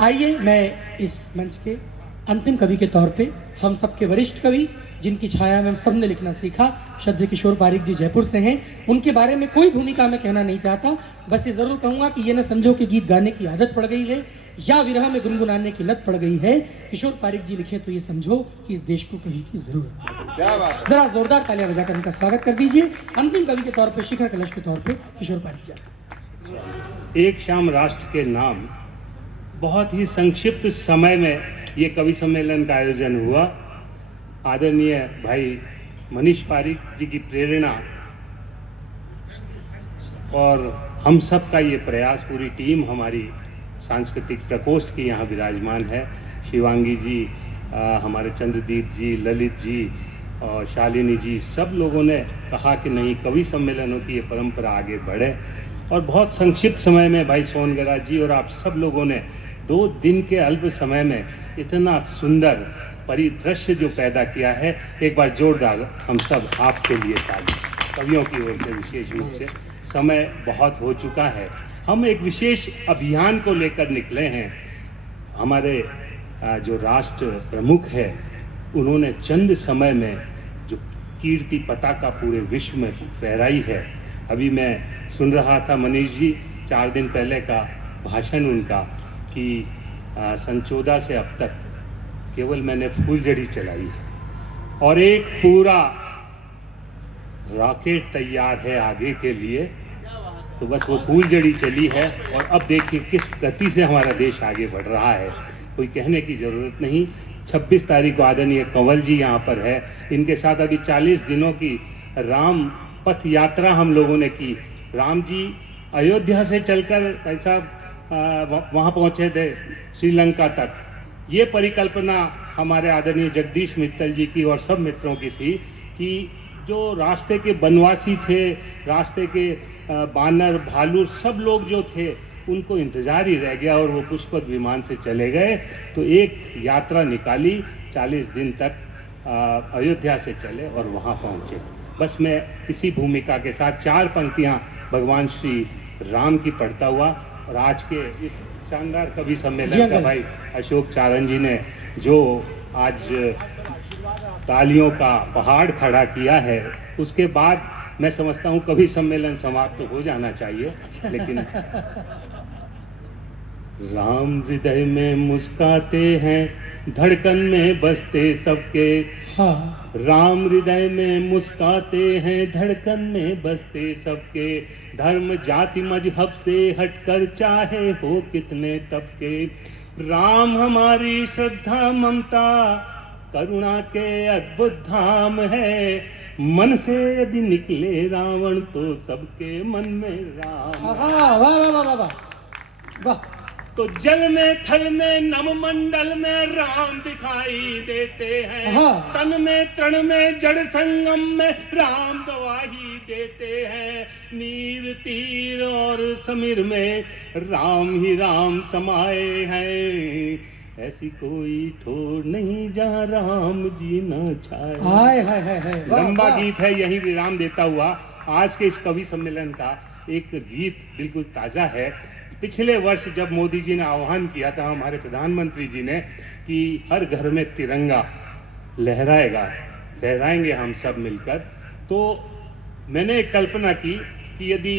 आइए मैं इस मंच के अंतिम कवि के तौर पे हम सबके वरिष्ठ कवि जिनकी छाया में हम सब ने लिखना सीखा, श्रद्धेय किशोर पारिक जी जयपुर से हैं, उनके बारे में कोई भूमिका मैं कहना नहीं चाहता। बस ये ज़रूर कहूँगा कि ये न समझो कि गीत गाने की आदत पड़ गई है या विरह में गुनगुनाने की लत पड़ गई है। किशोर पारिक जी लिखे तो ये समझो कि इस देश को कवि की ज़रूरत है। ज़रा ज़ोरदार तालियां बजाकर उनका स्वागत कर दीजिए। अंतिम कवि के तौर पर, शिखर कलश के तौर पर किशोर पारिक जी। एक शाम राष्ट्र के नाम, बहुत ही संक्षिप्त समय में ये कवि सम्मेलन का आयोजन हुआ। आदरणीय भाई मनीष पारिक जी की प्रेरणा और हम सब का ये प्रयास, पूरी टीम हमारी सांस्कृतिक प्रकोष्ठ की यहाँ विराजमान है। शिवांगी जी, हमारे चंद्रदीप जी, ललित जी और शालिनी जी, सब लोगों ने कहा कि नहीं, कवि सम्मेलनों की ये परंपरा आगे बढ़े। और बहुत संक्षिप्त समय में भाई सोनगरा जी और आप सब लोगों ने 2 दिन के अल्प समय में इतना सुंदर परिदृश्य जो पैदा किया है, एक बार जोरदार हम सब आपके लिए ताली, कवियों की ओर से विशेष रूप से। समय बहुत हो चुका है, हम एक विशेष अभियान को लेकर निकले हैं। हमारे जो राष्ट्र प्रमुख है, उन्होंने चंद समय में जो कीर्ति पताका पूरे विश्व में फहराई है। अभी मैं सुन रहा था मनीष जी 4 दिन पहले का भाषण उनका कि सन 14 से अब तक केवल मैंने फूलझड़ी चलाई है और एक पूरा रॉकेट तैयार है आगे के लिए। तो बस वो फूलझड़ी चली है और अब देखिए किस गति से हमारा देश आगे बढ़ रहा है, कोई कहने की ज़रूरत नहीं। 26 तारीख को आदरणीय कंवल जी यहाँ पर है, इनके साथ अभी 40 दिनों की राम पथ यात्रा हम लोगों ने की। राम जी अयोध्या से चलकर कैसा वहाँ पहुँचे थे श्रीलंका तक। ये परिकल्पना हमारे आदरणीय जगदीश मित्तल जी की और सब मित्रों की थी कि जो रास्ते के बनवासी थे, रास्ते के बानर भालू सब लोग जो थे, उनको इंतज़ार ही रह गया और वो पुष्पक विमान से चले गए। तो एक यात्रा निकाली, 40 दिन तक अयोध्या से चले और वहाँ पहुँचे। बस मैं इसी भूमिका के साथ 4 पंक्तियाँ भगवान श्री राम की पढ़ता हुआ, और आज के इस शानदार कवि सम्मेलन का भाई अशोक चारण जी ने जो आज तालियों का पहाड़ खड़ा किया है, उसके बाद मैं समझता हूँ कवि सम्मेलन समाप्त तो हो जाना चाहिए। लेकिन राम हृदय में मुस्काते हैं, धड़कन में बसते सबके। हाँ। राम हृदय में मुस्काते हैं, धड़कन में बसते सबके। धर्म जाति मजहब से हटकर चाहे हो कितने तबके। राम हमारी श्रद्धा ममता करुणा के अद्भुत धाम है। मन से यदि निकले रावण तो सबके मन में राम। वाह वाह वाह वाह वाह वाह। तो जल में थल में नभ मंडल में राम दिखाई देते हैं। तन में तृण में जड़ संगम में राम गवाही देते हैं। नीर तीर और समीर में राम ही राम समाये हैं। ऐसी कोई ठोर नहीं जहाँ राम जी न छाए। हाय हाय हाय। लंबा गीत है, यही विराम देता हुआ आज के इस कवि सम्मेलन का एक गीत बिल्कुल ताज़ा है। पिछले वर्ष जब मोदी जी ने आह्वान किया था, हमारे प्रधानमंत्री जी ने, कि हर घर में तिरंगा लहराएगा, फहराएंगे हम सब मिलकर, तो मैंने एक कल्पना की कि यदि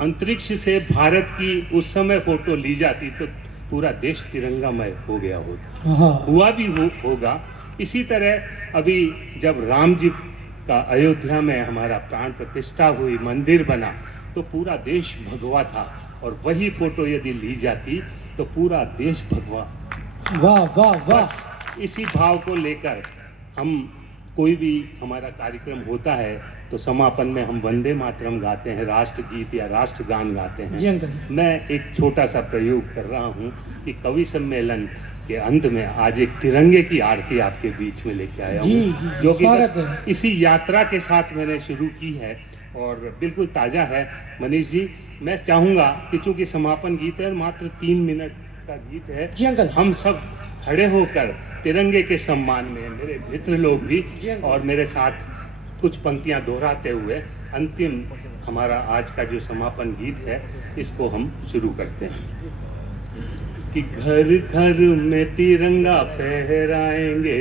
अंतरिक्ष से भारत की उस समय फोटो ली जाती तो पूरा देश तिरंगामय हो गया होता। हुआ भी होगा। इसी तरह अभी जब राम जी का अयोध्या में हमारा प्राण प्रतिष्ठा हुई, मंदिर बना, तो पूरा देश भगवा था, और वही फोटो यदि ली जाती तो पूरा देश भगवा। वाह वाह वाह। बस इसी भाव को लेकर हम कोई भी हमारा कार्यक्रम होता है तो समापन में हम वंदे मातरम गाते हैं, राष्ट्रगीत या राष्ट्रगान गाते हैं। मैं एक छोटा सा प्रयोग कर रहा हूँ कि कवि सम्मेलन के अंत में आज एक तिरंगे की आरती आपके बीच में लेके आया हूँ, जो कि बस इसी यात्रा के साथ मैंने शुरू की है और बिल्कुल ताज़ा है। मनीष जी, मैं चाहूँगा कि चूँकि समापन गीत है, मात्र 3 मिनट का गीत है, हम सब खड़े होकर तिरंगे के सम्मान में, मेरे मित्र लोग भी और मेरे साथ कुछ पंक्तियाँ दोहराते हुए अंतिम हमारा आज का जो समापन गीत है, इसको हम शुरू करते हैं। कि घर घर में तिरंगा फहराएंगे,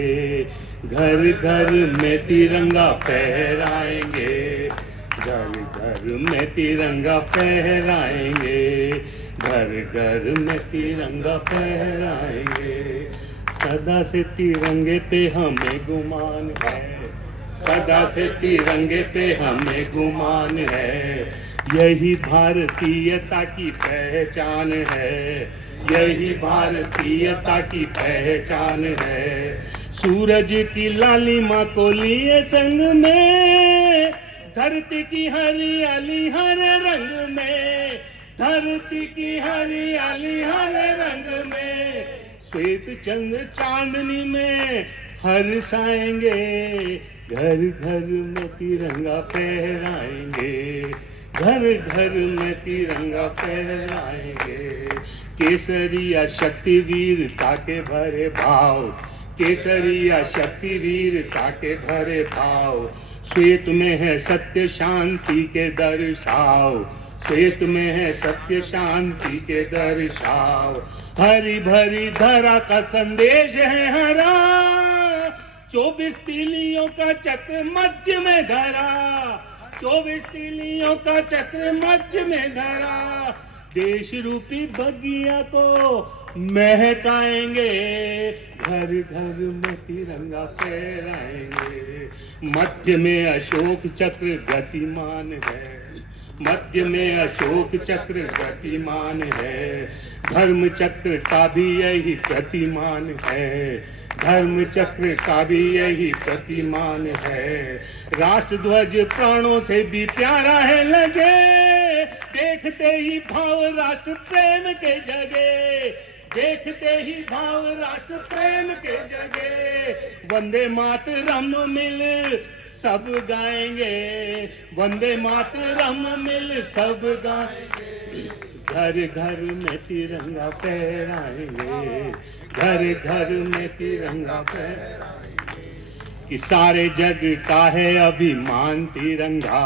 घर घर में तिरंगा फहराएंगे, घर घर में तिरंगा फहराएंगे, घर घर में तिरंगा फहराएंगे। सदा से तिरंगे पे हमें गुमान है, सदा से तिरंगे पे हमें गुमान है। यही भारतीयता की पहचान है, यही भारतीयता की पहचान है। सूरज की लालिमा को लिए संग में, धरती की हरियाली हर रंग में, धरती की हरियाली हर रंग में। श्वेत चंद्र चांदनी में हर्षाएंगे, घर घर में तिरंगा फहराएंगे, घर घर में तिरंगा फहराएंगे। केसरिया शक्ति वीरता के भरे भाव, केसरिया शक्ति वीरता के भरे भाव। श्वेत में है सत्य शांति के दर्शाव, श्वेत में है सत्य शांति के दर्शाव। हरी भरी धरा का संदेश है हरा, 24 तीलियों का चक्र मध्य में धरा, 24 तीलियों का चक्र मध्य में धरा। देश रूपी बगिया को महकाएंगे, घर घर में तिरंगा फहराएंगे। मध्य में अशोक चक्र गतिमान है, मध्य में अशोक चक्र गतिमान है। धर्म चक्र का भी यही प्रतिमान है, धर्म चक्र का भी यही प्रतिमान है। राष्ट्र ध्वज प्राणों से भी प्यारा है लगे, देखते ही भाव राष्ट्र प्रेम के जगे, देखते ही भाव राष्ट्र प्रेम के जगे। वंदे मातरम मिल सब गाएंगे, वंदे मातरम मिल सब गाएंगे। घर घर में तिरंगा फहराएंगे, घर घर में तिरंगा फहराएंगे। कि सारे जग का है अभिमान तिरंगा,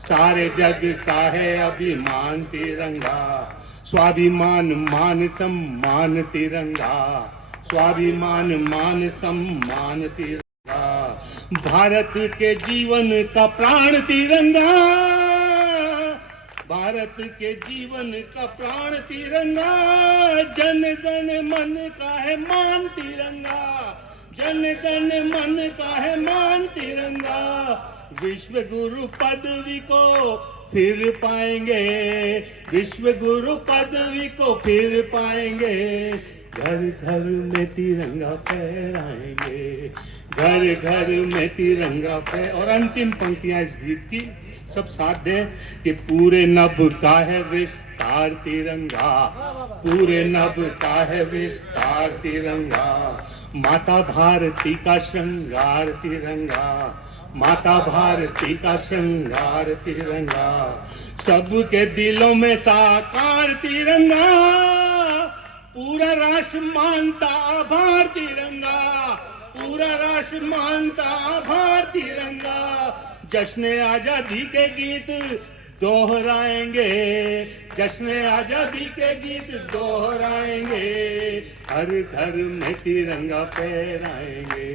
सारे जग का है अभिमान तिरंगा। स्वाभिमान मान सम्मान तिरंगा, स्वाभिमान मान सम्मान तिरंगा। भारत के जीवन का प्राण तिरंगा, भारत के जीवन का प्राण तिरंगा। जन गण मन का है मान तिरंगा, जन गण मन का है मान तिरंगा। विश्व गुरु पदवी को फिर पाएंगे, विश्व गुरु पदवी को फिर पाएंगे। घर घर में तिरंगा फहराएंगे, घर घर में तिरंगा फहराएंगे। और अंतिम पंक्तियां इस गीत की सब साथ दें कि पूरे नभ का है विस्तार तिरंगा, पूरे नभ का है विस्तार तिरंगा। माता भारती का श्रृंगार तिरंगा, माता भारती का श्रृंगार तिरंगा। सबके दिलों में साकार तिरंगा, पूरा राष्ट्र मानता आभार तिरंगा, पूरा राष्ट्र मानता आभार तिरंगा। जश्न आजादी के गीत दोहराएंगे, जश्न आजादी के गीत दोहराएंगे। हर घर में तिरंगा फहराएंगे,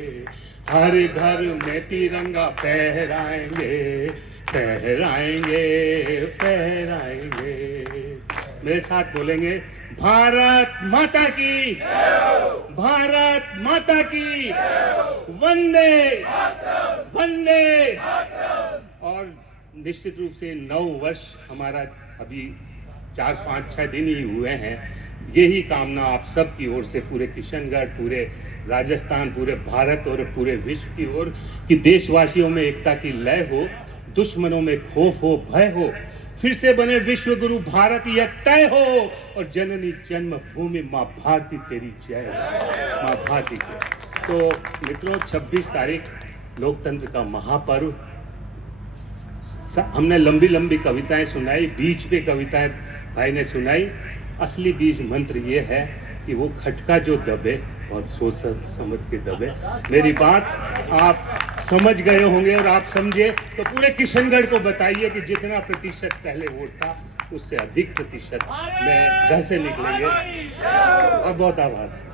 हर घर में तिरंगा फहराएंगे, फहराएंगे, फहराएंगे। मेरे साथ बोलेंगे, भारत माता की, भारत माता की, वंदे वंदे। और निश्चित रूप से 9 वर्ष हमारा अभी 4, 5, 6 दिन ही हुए हैं। यही कामना आप सब की ओर से, पूरे किशनगढ़, पूरे राजस्थान, पूरे भारत और पूरे विश्व की ओर, कि देशवासियों में एकता की लय हो, दुश्मनों में खौफ हो, भय हो, फिर से बने विश्व गुरु भारत यह तय हो। और जननी जन्मभूमि माँ भारती तेरी जय, माँ भारती जय। तो मित्रों, 26 तारीख लोकतंत्र का महापर्व। हमने लंबी लंबी कविताएं सुनाई, बीच पे कविताएं भाई ने सुनाई। असली बीज मंत्र ये है कि वो खटका जो दबे, बहुत सोच समझ के दबे। मेरी बात आप समझ गए होंगे, और आप समझे तो पूरे किशनगढ़ को बताइए कि जितना प्रतिशत पहले वोट था उससे अधिक प्रतिशत में घर से निकलेंगे। बहुत बहुत आभार।